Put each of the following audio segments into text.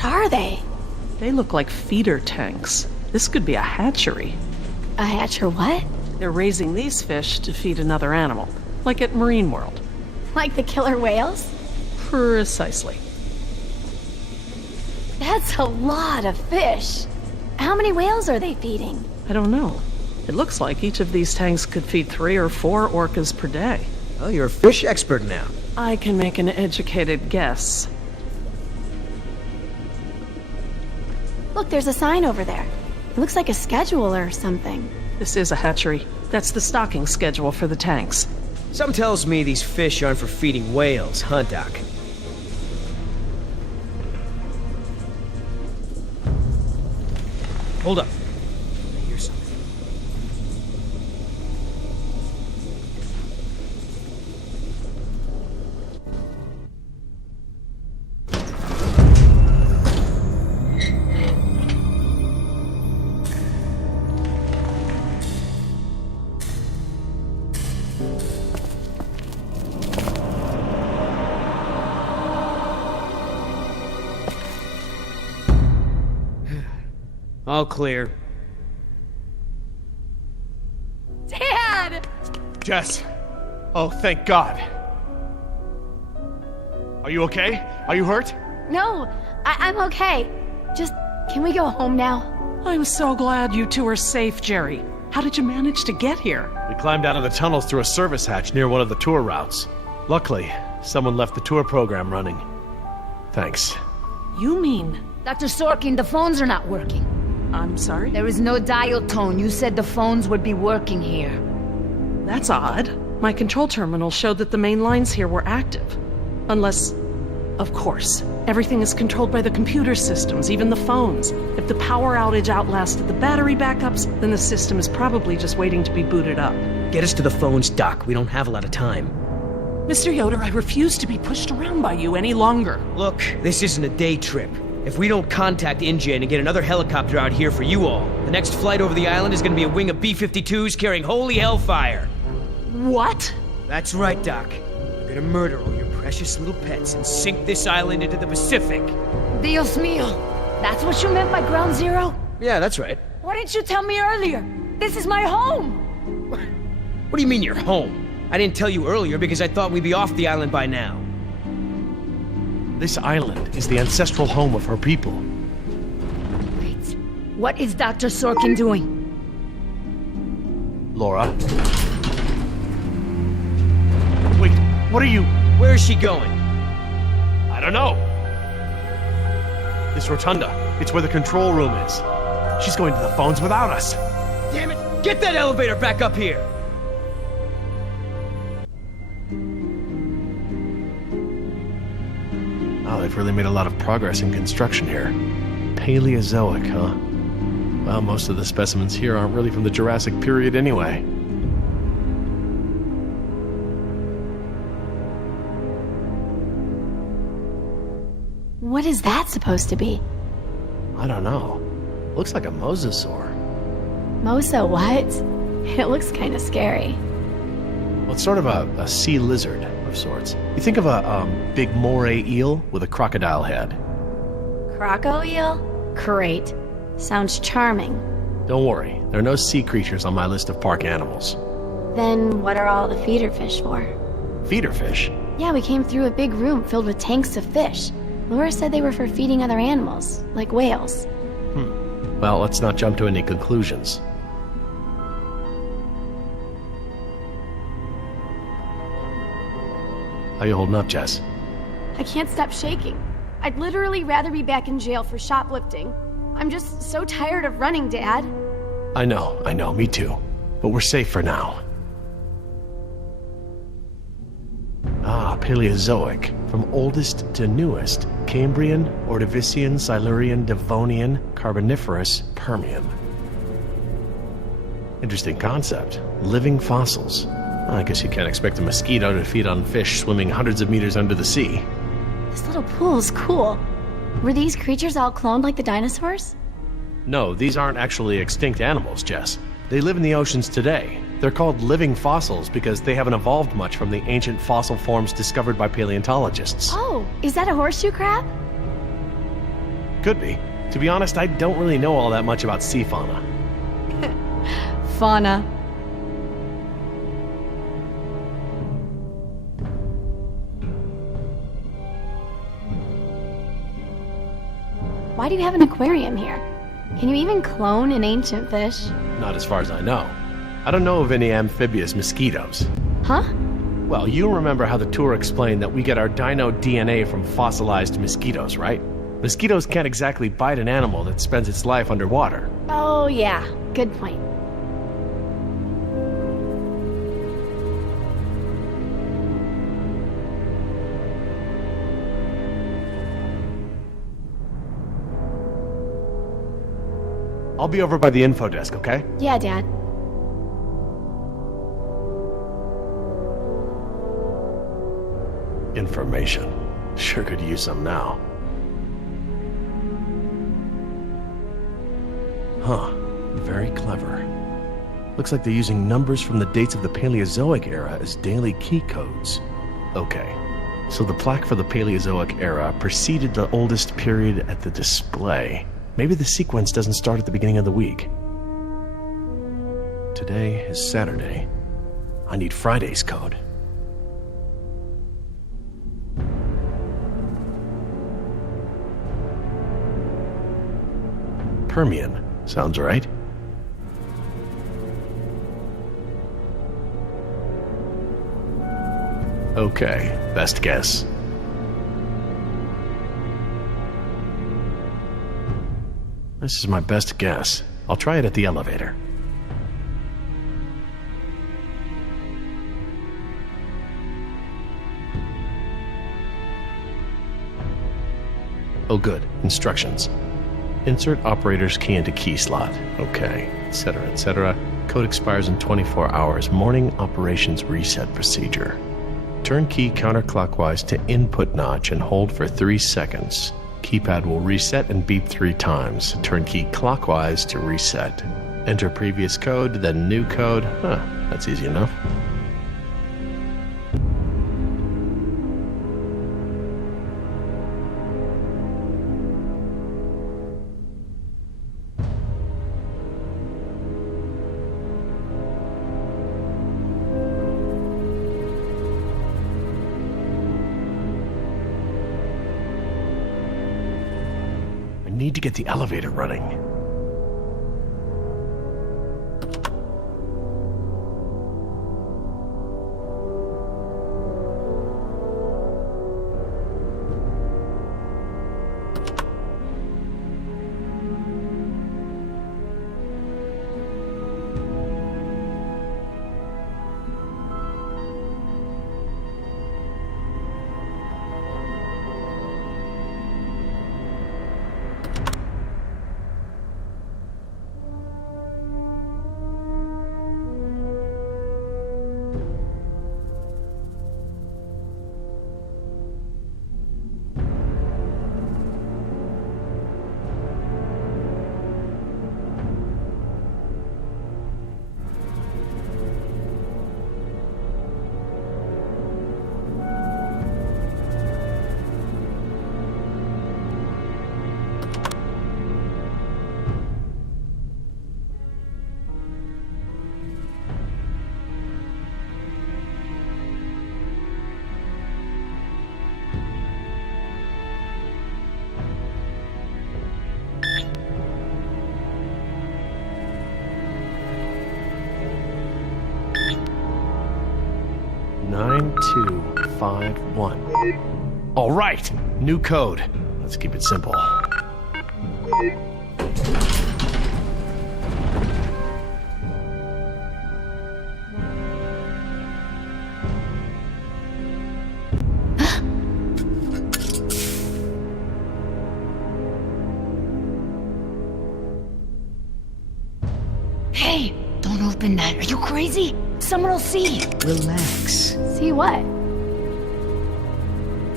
What are they? They look like feeder tanks. This could be a hatchery. A hatcher what? They're raising these fish to feed another animal, like at Marine World. Like the killer whales? Precisely. That's a lot of fish. How many whales are they feeding? I don't know. It looks like each of these tanks could feed 3 or 4 orcas per day. Oh, you're a fish expert now. I can make an educated guess. Look, there's a sign over there. It looks like a schedule or something. This is a hatchery. That's the stocking schedule for the tanks. Something tells me these fish aren't for feeding whales, huh, Doc? Hold up. I hear something. All clear. Dad! Jess! Oh, thank God. Are you okay? Are you hurt? No, I'm okay. Just, can we go home now? I'm so glad you two are safe, Jerry. How did you manage to get here? We climbed out of the tunnels through a service hatch near one of the tour routes. Luckily, someone left the tour program running. Thanks. You mean... Dr. Sorkin, the phones are not working. I'm sorry? There is no dial tone. You said the phones would be working here. That's odd. My control terminal showed that the main lines here were active. Unless... Of course. Everything is controlled by the computer systems, even the phones. If the power outage outlasted the battery backups, then the system is probably just waiting to be booted up. Get us to the phones, Doc. We don't have a lot of time. Mr. Yoder, I refuse to be pushed around by you any longer. Look, this isn't a day trip. If we don't contact InGen and get another helicopter out here for you all, the next flight over the island is gonna be a wing of B-52s carrying holy hellfire. What? That's right, Doc. We're gonna murder all your precious little pets and sink this island into the Pacific. Dios mío. That's what you meant by ground zero? Yeah, that's right. Why didn't you tell me earlier? This is my home! What do you mean you're home? I didn't tell you earlier because I thought we'd be off the island by now. This island is the ancestral home of her people. Wait. What is Dr. Sorkin doing? Laura? Wait, what are you... Where is she going? I don't know. This rotunda. It's where the control room is. She's going to the phones without us. Damn it! Get that elevator back up here! Oh, they've really made a lot of progress in construction here. Paleozoic, huh? Well, most of the specimens here aren't really from the Jurassic period anyway. What is that supposed to be? I don't know. Looks like a mosasaur. Mosa what? It looks kind of scary. Well, it's sort of a sea lizard of sorts. You think of a big moray eel with a crocodile head. Croco eel? Great. Sounds charming. Don't worry, there are no sea creatures on my list of park animals. Then what are all the feeder fish for? Feeder fish? Yeah, we came through a big room filled with tanks of fish. Laura said they were for feeding other animals, like whales. Well, let's not jump to any conclusions. How you holding up, Jess? I can't stop shaking. I'd literally rather be back in jail for shoplifting. I'm just so tired of running, Dad. I know, me too. But we're safe for now. Ah, Paleozoic. From oldest to newest. Cambrian, Ordovician, Silurian, Devonian, Carboniferous, Permian. Interesting concept. Living fossils. I guess you can't expect a mosquito to feed on fish swimming hundreds of meters under the sea. This little pool's cool. Were these creatures all cloned like the dinosaurs? No, these aren't actually extinct animals, Jess. They live in the oceans today. They're called living fossils because they haven't evolved much from the ancient fossil forms discovered by paleontologists. Oh, is that a horseshoe crab? Could be. To be honest, I don't really know all that much about sea fauna. Fauna. Why do you have an aquarium here? Can you even clone an ancient fish? Not as far as I know. I don't know of any amphibious mosquitoes. Huh? Well, you remember how the tour explained that we get our dino DNA from fossilized mosquitoes, right? Mosquitoes can't exactly bite an animal that spends its life underwater. Oh, yeah. Good point. I'll be over by the info desk, okay? Yeah, Dad. Information. Sure could use some now. Huh. Very clever. Looks like they're using numbers from the dates of the Paleozoic era as daily key codes. Okay. So the plaque for the Paleozoic era preceded the oldest period at the display. Maybe the sequence doesn't start at the beginning of the week. Today is Saturday. I need Friday's code. Permian. Sounds right. Okay, best guess. This is my best guess. I'll try it at the elevator. Oh good, instructions. Insert operator's key into key slot. Okay, etc., etc. Code expires in 24 hours. Morning operations reset procedure. Turn key counterclockwise to input notch and hold for 3 seconds. Keypad will reset and beep 3 times. Turn key clockwise to reset. Enter previous code, then new code. Huh, that's easy enough. Need to get the elevator running. All right, new code. Let's keep it simple. Hey, don't open that. Are you crazy? Someone will see. Relax. See what?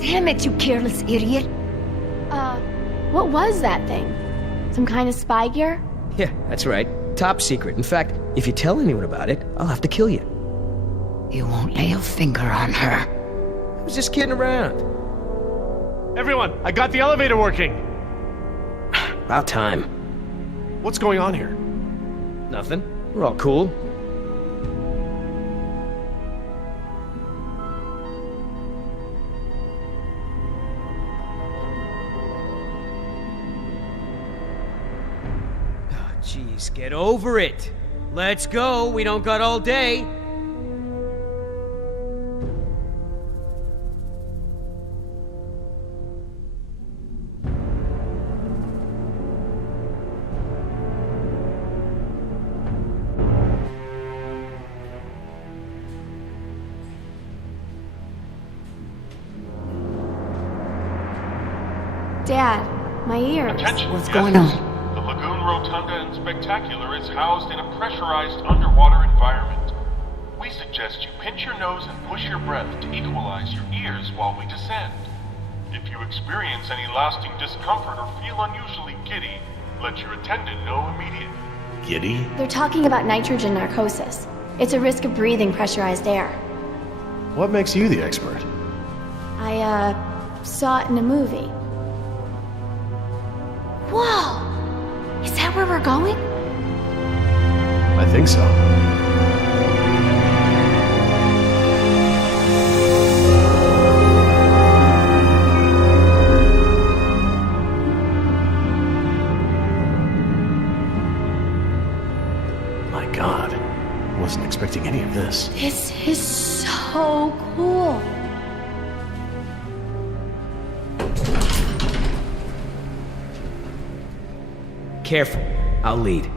Damn it, you careless idiot. What was that thing? Some kind of spy gear? Yeah, that's right. Top secret. In fact, if you tell anyone about it, I'll have to kill you. You won't lay a finger on her. I was just kidding around. Everyone, I got the elevator working. About time. What's going on here? Nothing. We're all cool. Oh, jeez, get over it. Let's go. We don't got all day. Dad, my ears. Attention, What's guests. going on? The Lagoon Rotunda and Spectacular is housed in a pressurized underwater environment. We suggest you pinch your nose and push your breath to equalize your ears while we descend. If you experience any lasting discomfort or feel unusually giddy, let your attendant know immediately. Giddy? They're talking about nitrogen narcosis. It's a risk of breathing pressurized air. What makes you the expert? I, saw it in a movie. Whoa! Is that where we're going? I think so. My God. Wasn't expecting any of this. This is so cool. Careful. I'll lead.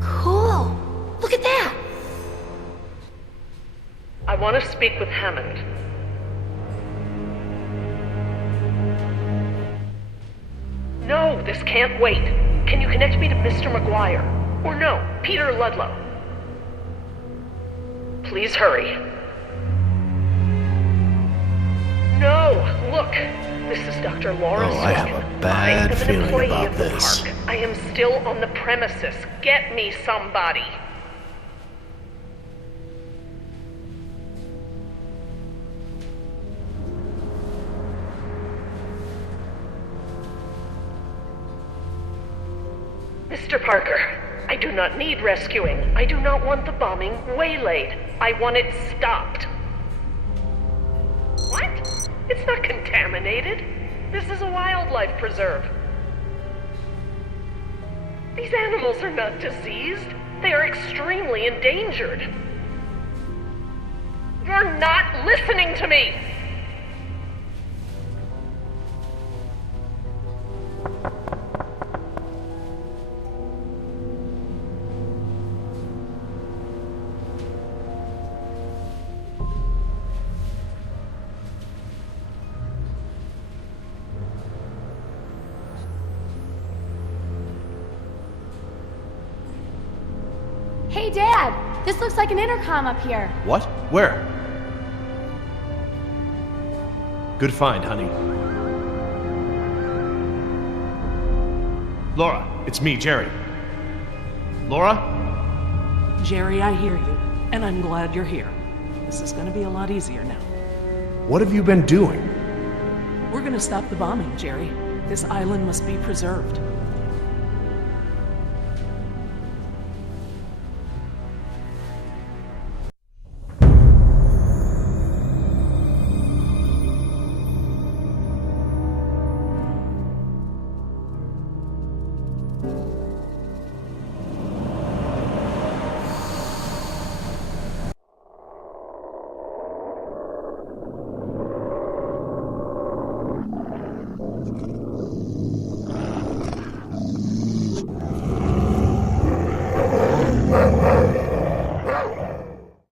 Cool. Look at that. I want to speak with Hammond. No, this can't wait. Can you connect me to Mr. McGuire? Or no, Peter Ludlow? Please hurry. No, look. This is Dr. Laura Oh, I have Sorkin. a bad I am an feeling employee about of the this. park. I am still on the premises. Get me somebody. Mr. Parker, I do not need rescuing. I do not want the bombing waylaid. I want it stopped. What? It's not contaminated. This is a wildlife preserve. These animals are not diseased. They are extremely endangered. You're not listening to me! Hey, Dad. This looks like an intercom up here. What? Where? Good find, honey. Laura, it's me, Jerry. Laura? Jerry, I hear you, and I'm glad you're here. This is gonna be a lot easier now. What have you been doing? We're gonna stop the bombing, Jerry. This island must be preserved.